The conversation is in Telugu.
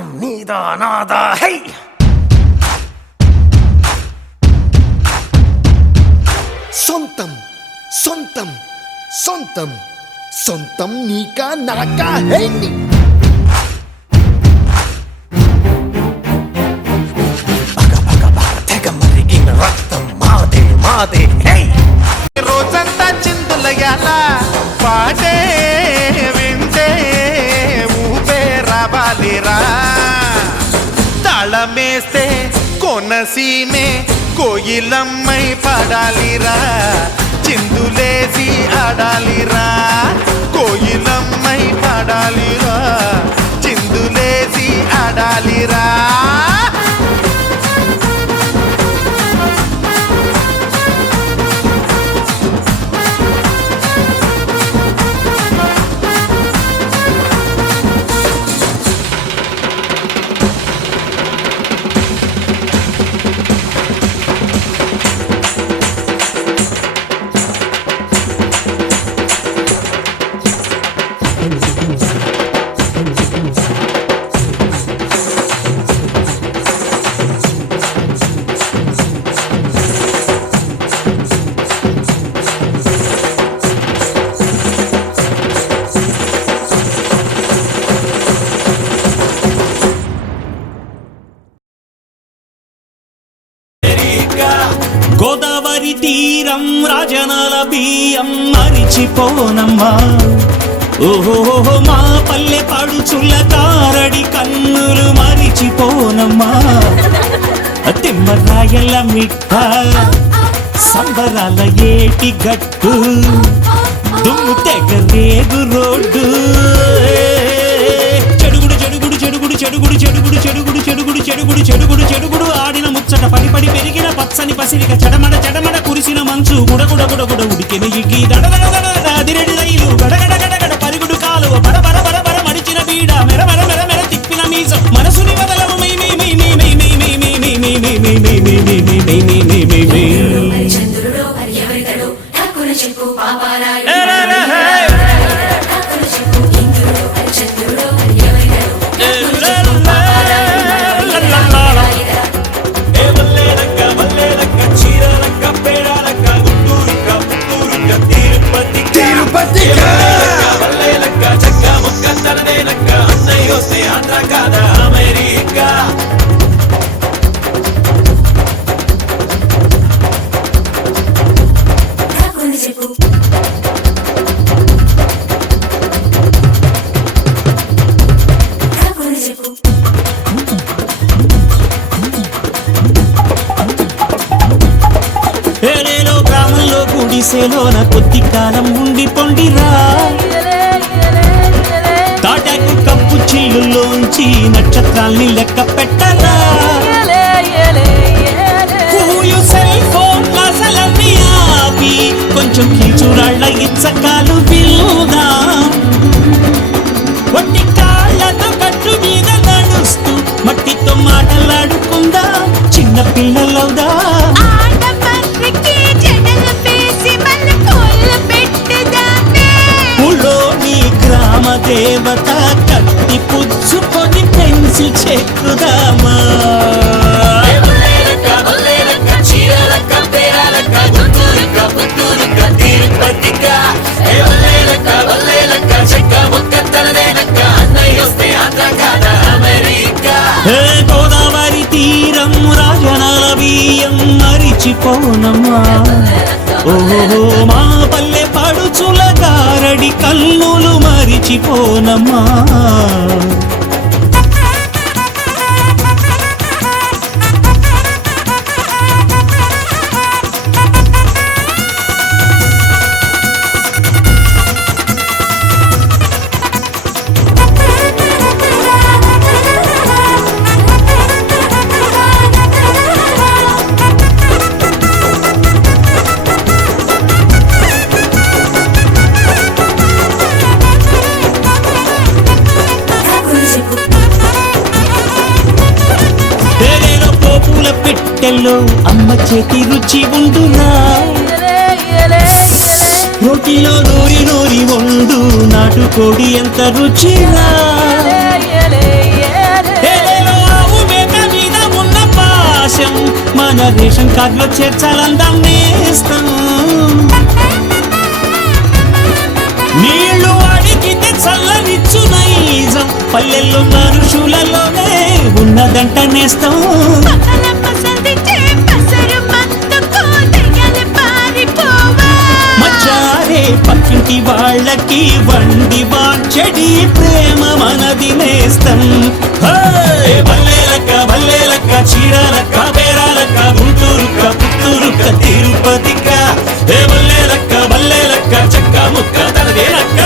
రాజ్యం నీదా నాదా హై సొంతం సొంతం సొంతం సొంతం నీకా నాకా హే నీ రక్తం మాదే మాదే హై రోజంతా చిందులయాల పాటే వింటే ఊపే రావాలిరా తాళమేస్తే కొనసీమే కోయిలమ్మై పడాలిరా చిందులేసి ఆడాలిరా కోయిలమ్మై పడాలిరా చిందులేసి ఆడాలిరా గోదావరి తీరం రాజనాల బియ్యం మరిచిపోనమ్మా ఓహో మా పల్లె పడుచుల కారడి కన్నులు మరిచిపోనమ్మా తిమ్మరాయల మిఠ సంబరాల ఏటి గట్టు దుమ్ము తెగ రేగు రోడ్డు చెడుగుడు చెడుగుడు చెడుగుడు చెడుగుడు చెడుగుడు చెడుగుడు చెడుగుడు చెడుగుడు చెడుగుడు చెడుగుడు ఆడిన ముచ్చట పడి పడి పెరిగిన పచ్చని పసిరిక చెడమడ చెడమడ కురిసిన మంచు గుడగుడ గుడగుడ ఉడికిన ఇగ్గి దడదడ దడదడ అదిరెడి రైలు గడగడ గడగడ పరిగుడు కాలువ బర బర బర బర మడిచిన బీడ మెర మెర మెర మెర తిప్పిన మీసం మనసుని వదలవు మై మై మై మై మై మై మై మై మై మై మై మై మై మై మై మై మై మై చంద్రుడో మరి ఎవరితడో ఠాకుర చెప్పు పాపారాయుడు గుడిసెలోన కొద్ది కాలం ఉండి పొండిరా తాటాకు కప్పు చిల్లులోంచి నక్షత్రాల్ని లెక్క పెట్టరా సెల్ ఫోన్ అసలన్నీ ఆపి కొంచెం కీచురాళ్ళ ఇచ్చకాలు విలుదా వట్టి కాళ్ళతో కట్టు మీద నడుస్తూ మట్టితో మాటలాడుకుందా చిన్న పిల్లలవుదా దేవత కత్తి పుచ్చుకొని పెన్సిల్ చెక్కుదామా గోదావరి తీరం రాజనాల బియ్యం మరిచిపోనమ్మా ఓహో మా పల్లె పడుచుల కారడి కన్నులు మరిచిపోనమ్మా పెట్టెల్లో అమ్మ చేతి రుచి ఉండునా రోటిలో నూరి నూరి వండు నాటుకోడి ఎంత రుచిరా దేశం మన రేషన్ కార్డులో చేర్చాలందాం నేస్తం నీళ్లు అడిగితే చల్లనిచ్చు నైజం పల్లెల్లో మనుషులలోనే ఉన్నదంట నేస్తం మచ్చారే పక్కింటి వాళ్ళకి వండి వాంచడి ప్రేమ మనది నేస్తం బల్లేలక్క చీరాలక్క బేరాలక్క గుంటూరుక్క పుత్తూరుక్క తిరుపతిక్క బల్లేలక్క చెక్క ముక్క తనదేనక్క